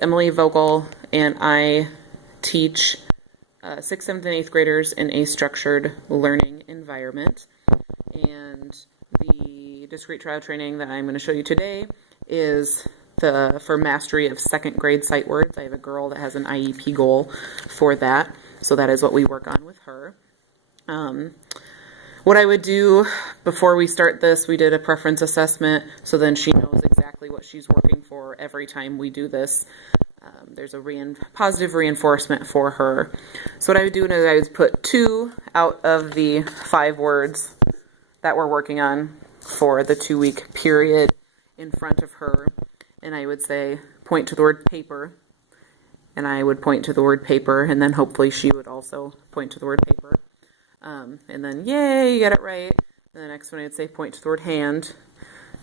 Emily Vogel, and I teach 6th, 7th, and 8th graders in a structured learning environment. And the discrete trial training that I'm going to show you today is for mastery of 2nd grade sight words. I have a girl that has an IEP goal for that, so that is what we work on with her. What I would do before we start this, we did a preference assessment, so then she knows exactly what she's working for every time we do this. There's a positive reinforcement for her. So what I would do is I would put 2 out of the 5 words that we're working on for the 2-week period in front of her. And I would say, point to the word paper. And I would point to the word paper, and then hopefully she would also point to the word paper. And then, yay, you got it right. And the next one I'd say, point to the word hand.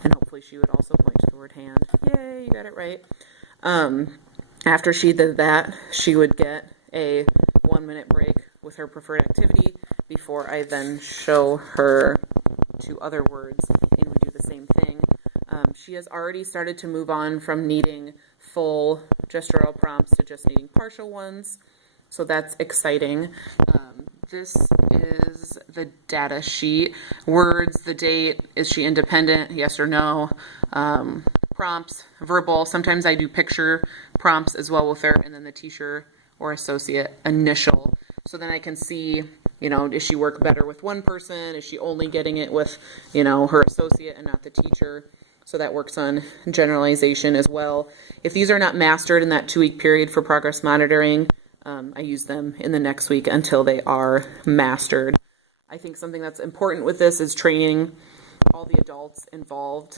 And hopefully she would also point to the word hand. Yay, you got it right. After she did that, she would get a 1-minute break with her preferred activity before I then show her 2 other words, and we do the same thing. She has already started to move on from needing full gestural prompts to just needing partial ones, so that's exciting. This is the data sheet. Words, the date, is she independent, yes or no. Prompts, verbal, sometimes I do picture prompts as well with her, and then the teacher or associate initial. So then I can see, does she work better with one person? Is she only getting it with, her associate and not the teacher? So that works on generalization as well. If these are not mastered in that 2-week period for progress monitoring, I use them in the next week until they are mastered. I think something that's important with this is training all the adults involved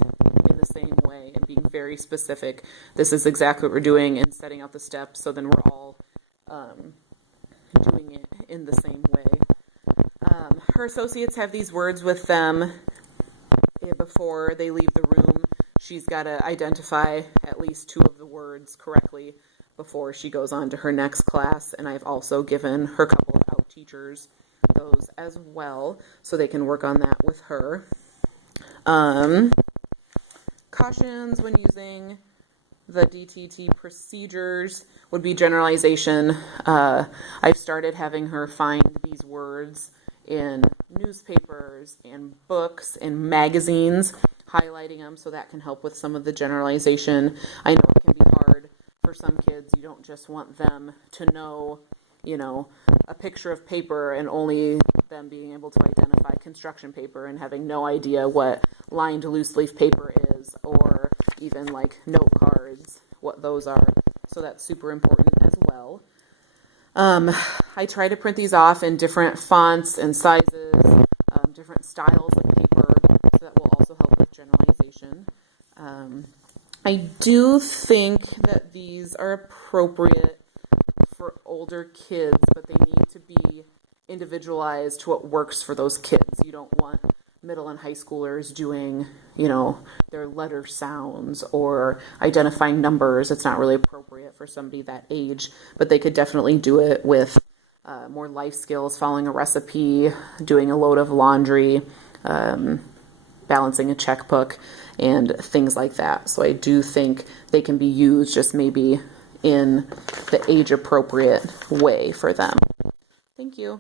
in the same way and being very specific. This is exactly what we're doing and setting out the steps, so then we're all doing it in the same way. Her associates have these words with them before they leave the room. She's got to identify at least 2 of the words correctly before she goes on to her next class, and I've also given her couple of out teachers those as well, so they can work on that with her. Cautions when using the DTT procedures would be generalization. I've started having her find these words in newspapers and books and magazines, highlighting them, so that can help with some of the generalization. I know it can be hard for some kids. You don't just want them to know, a picture of paper and only them being able to identify construction paper and having no idea what lined loose leaf paper is, or even like note cards, what those are. So that's super important as well. I try to print these off in different fonts and sizes, different styles of paper, so that will also help with generalization. I do think that these are appropriate for older kids, but they need to be individualized to what works for those kids. You don't want middle and high schoolers doing, their letter sounds or identifying numbers. It's not really appropriate for somebody that age, but they could definitely do it with more life skills, following a recipe, doing a load of laundry, balancing a checkbook, and things like that. So I do think they can be used just maybe in the age-appropriate way for them. Thank you.